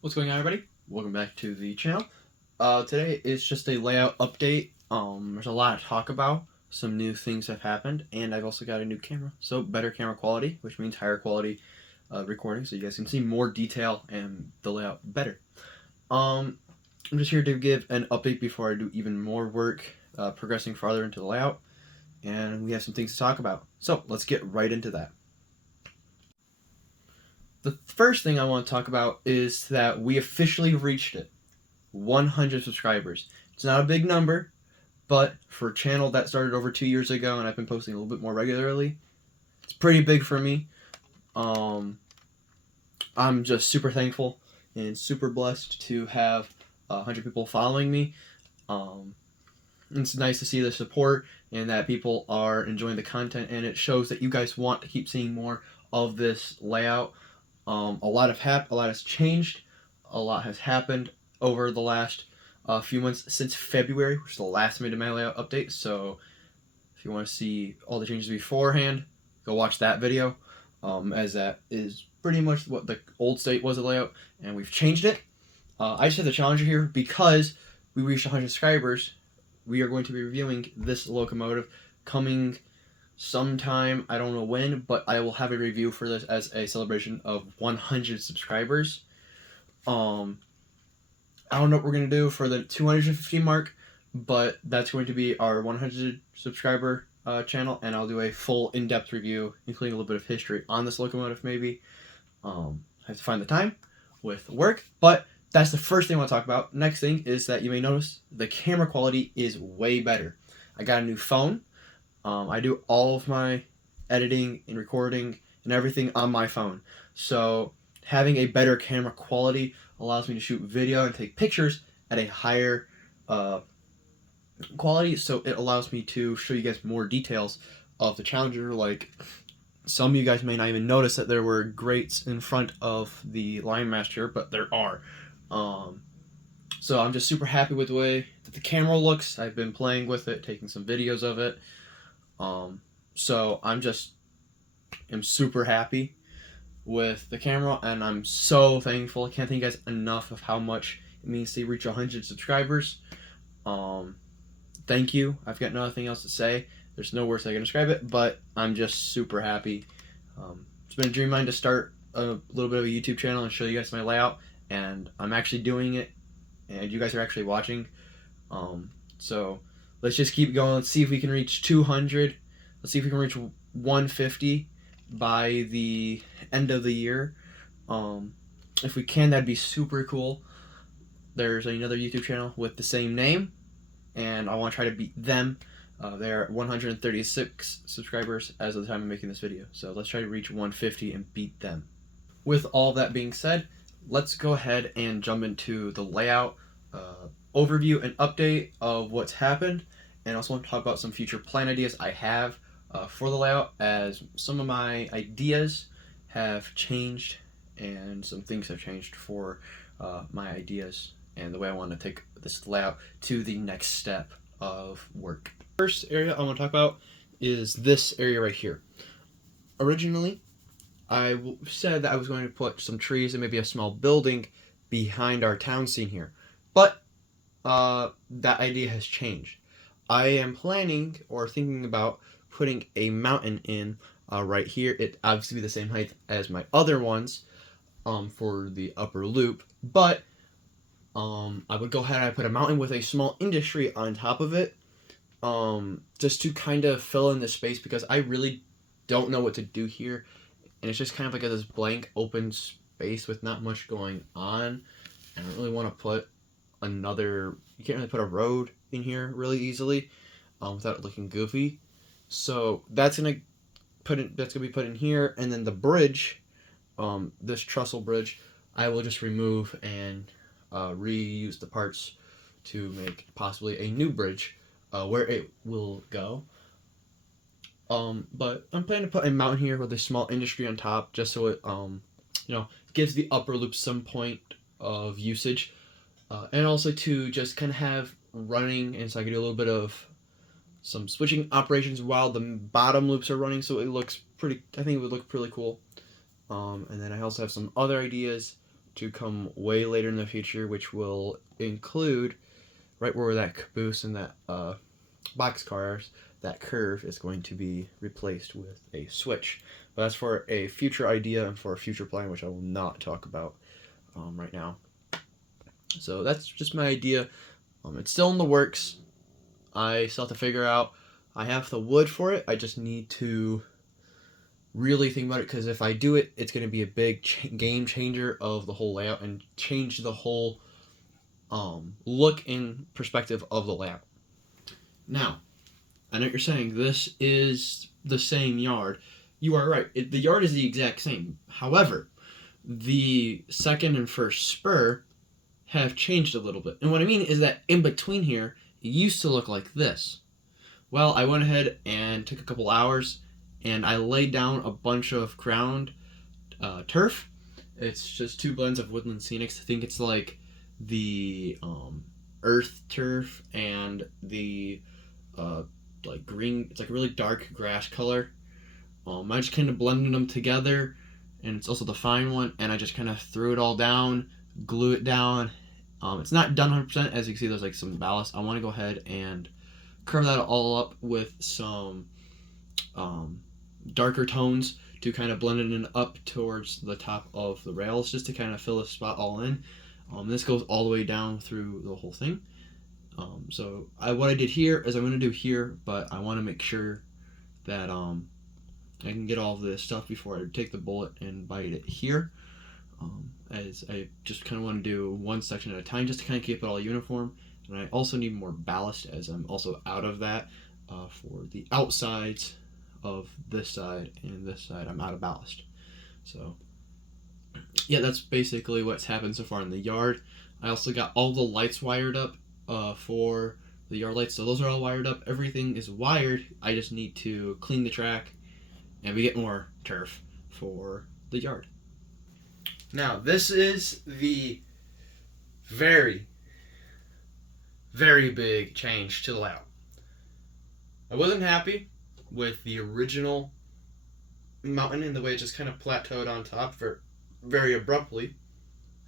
What's going on, everybody? Welcome back to the channel. Today is just a layout update. There's a lot to talk about. Some new things have happened, and I've also got a new camera. So better camera quality, which means higher quality recording, so you guys can see more detail and the layout better. I'm just here to give an update before I do even more work, progressing farther into the layout, and we have some things to talk about. So let's get right into that. The first thing I want to talk about is that we officially reached it. 100 subscribers. It's not a big number, but for a channel that started over 2 years ago and I've been posting a little bit more regularly, it's pretty big for me. I'm just super thankful and super blessed to have 100 people following me. It's nice to see the support and that people are enjoying the content, and it shows that you guys want to keep seeing more of this layout. A lot has changed. A lot has happened over the last few months since February, which is the last made my layout update. So if you want to see all the changes beforehand, go watch that video, as that is pretty much what the old state was of the layout, and we've changed it. I just have the challenger here because we reached 100 subscribers. We are going to be reviewing this locomotive coming sometime, I don't know when, but I will have a review for this as a celebration of 100 subscribers. I don't know what we're going to do for the 250 mark, but that's going to be our 100 subscriber channel, and I'll do a full in-depth review, including a little bit of history on this locomotive maybe. I have to find the time with work, but that's the first thing I want to talk about. Next thing is that you may notice the camera quality is way better. I got a new phone. I do all of my editing and recording and everything on my phone. So having a better camera quality allows me to shoot video and take pictures at a higher quality. So it allows me to show you guys more details of the Challenger. Like, some of you guys may not even notice that there were grates in front of the line master, but there are. So I'm just super happy with the way that the camera looks. I've been playing with it, taking some videos of it. So I'm super happy with the camera, and I'm so thankful. I can't thank you guys enough of how much it means to reach 100 subscribers. Thank you. I've got nothing else to say. There's no words I can describe it, but I'm just super happy. It's been a dream of mine to start a little bit of a YouTube channel and show you guys my layout, and I'm actually doing it, and you guys are actually watching. So let's just keep going. Let's see if we can reach 200. Let's see if we can reach 150 by the end of the year. If we can, that'd be super cool. There's another YouTube channel with the same name, and I want to try to beat them. They're at 136 subscribers as of the time of making this video. So let's try to reach 150 and beat them. With all that being said, let's go ahead and jump into the layout overview and update of what's happened, and also want to talk about some future plan ideas I have for the layout, as some of my ideas have changed and some things have changed for my ideas and the way I want to take this layout to the next step of work. First area I want to talk about is this area right here. Originally, I said that I was going to put some trees and maybe a small building behind our town scene here, but that idea has changed. I am planning or thinking about putting a mountain in right here. It obviously be the same height as my other ones for the upper loop, but I would go ahead and I put a mountain with a small industry on top of it, just to kind of fill in the space, because I really don't know what to do here, and it's just kind of like this blank open space with not much going on. I don't really want to put you can't really put a road in here really easily without it looking goofy. So that's gonna be put in here, and then the bridge, this trestle bridge, I will just remove and reuse the parts to make possibly a new bridge where it will go. But I'm planning to put a mountain here with a small industry on top, just so it gives the upper loop some point of usage, and also to just kind of have running, and so I can do a little bit of some switching operations while the bottom loops are running, so it looks pretty. I think it would look pretty cool. And then I also have some other ideas to come way later in the future, which will include right where that caboose and that boxcar is. That curve is going to be replaced with a switch. But that's for a future idea and for a future plan, which I will not talk about right now. So that's just my idea. It's still in the works. I still have to figure out. I have the wood for it. I just need to really think about it, because if I do it, it's going to be a big game changer of the whole layout and change the whole look and perspective of the layout. Now, I know what you're saying. This is the same yard. You are right. The yard is the exact same. However, the second and first spur have changed a little bit. And what I mean is that in between here, it used to look like this. Well, I went ahead and took a couple hours, and I laid down a bunch of ground turf. It's just 2 blends of woodland scenics. I think it's like the earth turf and the like green. It's like a really dark grass color. I just kind of blended them together, and it's also the fine one. And I just kind of threw it all down, glue it down. It's not done 100%. As you can see, there's like some ballast. I want to go ahead and cover that all up with some darker tones to kind of blend it in up towards the top of the rails, just to kind of fill the spot all in. This goes all the way down through the whole thing. So what I did here is I'm going to do here, but I want to make sure that I can get all of this stuff before I take the bullet and bite it here. As I just kind of want to do one section at a time, just to kind of keep it all uniform. And I also need more ballast, as I'm also out of that for the outsides of this side and this side. I'm out of ballast. So yeah, that's basically what's happened so far in the yard. I also got all the lights wired up for the yard lights, so those are all wired up. Everything is wired. I just need to clean the track, and we get more turf for the yard. Now, this is the very, very big change to the layout. I wasn't happy with the original mountain and the way it just kind of plateaued on top very abruptly.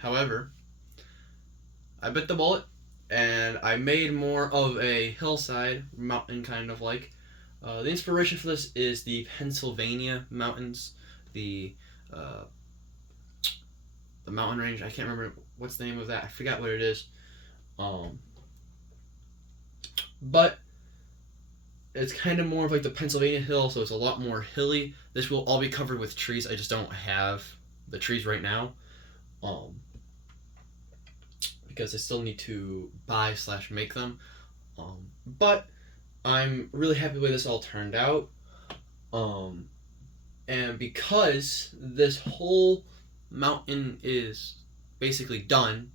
However, I bit the bullet and I made more of a hillside mountain, kind of like. The inspiration for this is the Pennsylvania mountains, the mountain range. I can't remember what's the name of that. I forgot what it is. But it's kind of more of like the Pennsylvania hill, so it's a lot more hilly. This will all be covered with trees. I just don't have the trees right now, because I still need to buy/make them. But I'm really happy with this all turned out. And because this whole mountain is basically done,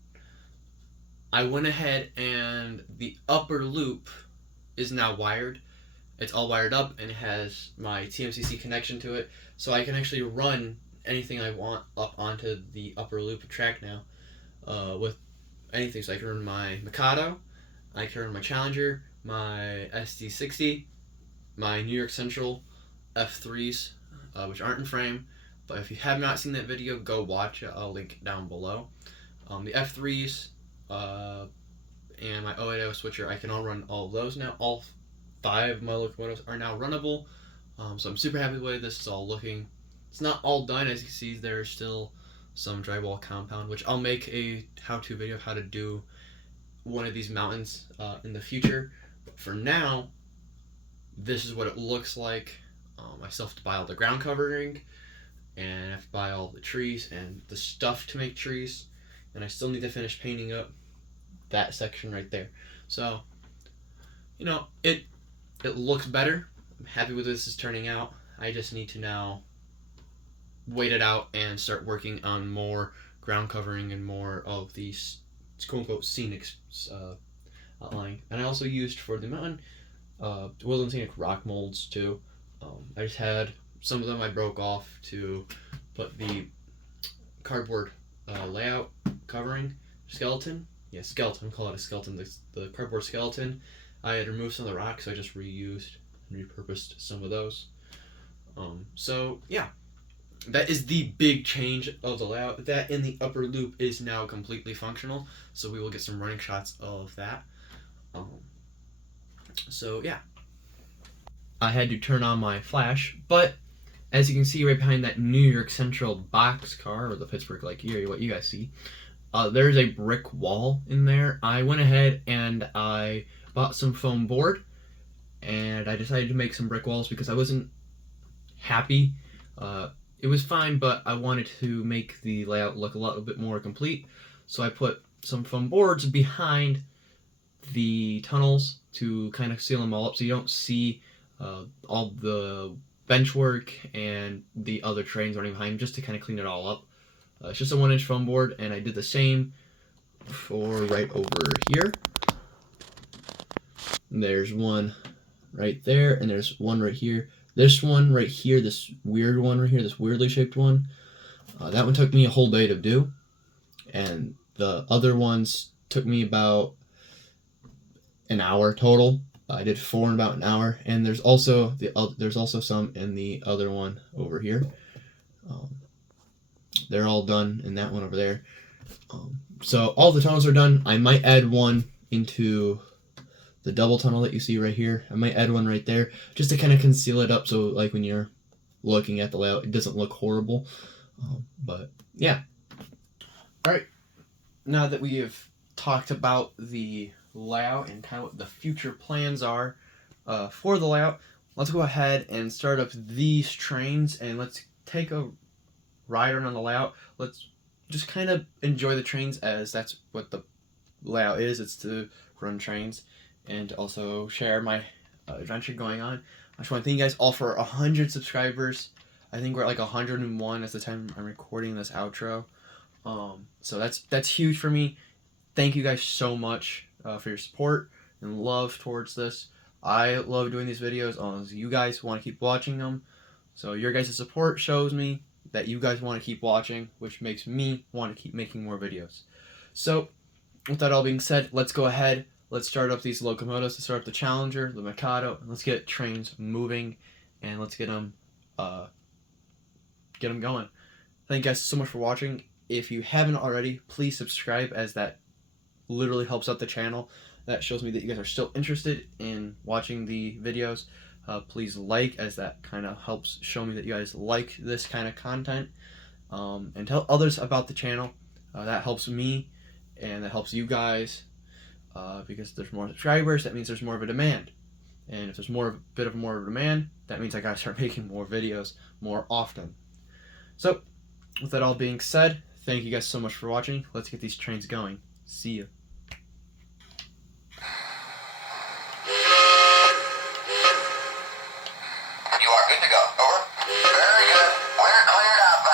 I went ahead and the upper loop is now wired. It's all wired up and it has my TMCC connection to it, so I can actually run anything I want up onto the upper loop track now with anything. So I can run my Mikado, I can run my Challenger, my SD60, my New York Central F3s, which aren't in frame, but if you have not seen that video, go watch it. I'll link it down below. The F3s and my MI&OH switcher, I can all run all of those now. All 5 of my locomotives are now runnable, so I'm super happy with the way this is all looking. It's not all done, as you can see. There's still some drywall compound, which I'll make a how-to video of how to do one of these mountains in the future. But for now, this is what it looks like. I still have to buy all the ground covering, and I have to buy all the trees and the stuff to make trees, and I still need to finish painting up that section right there. So, you know, it looks better. I'm happy with this is turning out. I just need to now wait it out and start working on more ground covering and more of these quote-unquote scenic outline. And I also used for the mountain woodland scenic rock molds too. I just had some of them I broke off to put the cardboard layout covering skeleton. Yeah, skeleton. Call it a skeleton. The cardboard skeleton. I had removed some of the rocks, so I just reused and repurposed some of those. So yeah, that is the big change of the layout. That in the upper loop is now completely functional, so we will get some running shots of that. So yeah, I had to turn on my flash, but as you can see right behind that New York Central box car, or the Pittsburgh like here, what you guys see, there's a brick wall in there. I went ahead and I bought some foam board, and I decided to make some brick walls because I wasn't happy. It was fine, but I wanted to make the layout look a little bit more complete. So I put some foam boards behind the tunnels to kind of seal them all up so you don't see all the bench work and the other trains running behind, just to kind of clean it all up. It's just a 1-inch foam board, and I did the same for right over here. And there's one right there, and there's one right here. This one right here, this weird one right here, this weirdly shaped one, that one took me a whole day to do, and the other ones took me about an hour total. I did 4 in about an hour, and there's also some in the other one over here. They're all done in that one over there. So all the tunnels are done. I might add one into the double tunnel that you see right here. I might add one right there just to kind of conceal it up, so like when you're looking at the layout, it doesn't look horrible. But yeah. All right. Now that we have talked about the layout and kind of what the future plans are for the layout, let's go ahead and start up these trains, and let's take a ride around the layout. Let's just kind of enjoy the trains, as that's what the layout is. It's to run trains and also share my adventure going on. I just want to thank you guys all for 100 subscribers. I think we're at like 101 at the time I'm recording this outro. So that's huge for me. Thank you guys so much for your support and love towards this. I love doing these videos as you guys want to keep watching them. So your guys' support shows me that you guys want to keep watching, which makes me want to keep making more videos. So with that all being said, let's go ahead. Let's start up these locomotives. Let's start up the Challenger, the Mikado, and let's get trains moving, and let's get them going. Thank you guys so much for watching. If you haven't already, please subscribe, as that literally helps out the channel. That shows me that you guys are still interested in watching the videos. Please like, as that kind of helps show me that you guys like this kind of content. And tell others about the channel. That helps me, and that helps you guys, because there's more subscribers. That means there's more of a demand, and if there's more of a demand, that means I gotta start making more videos more often. So with that all being said, thank you guys so much for watching. Let's get these trains going. See you. You are good to go. Over. Very good. Cleared up.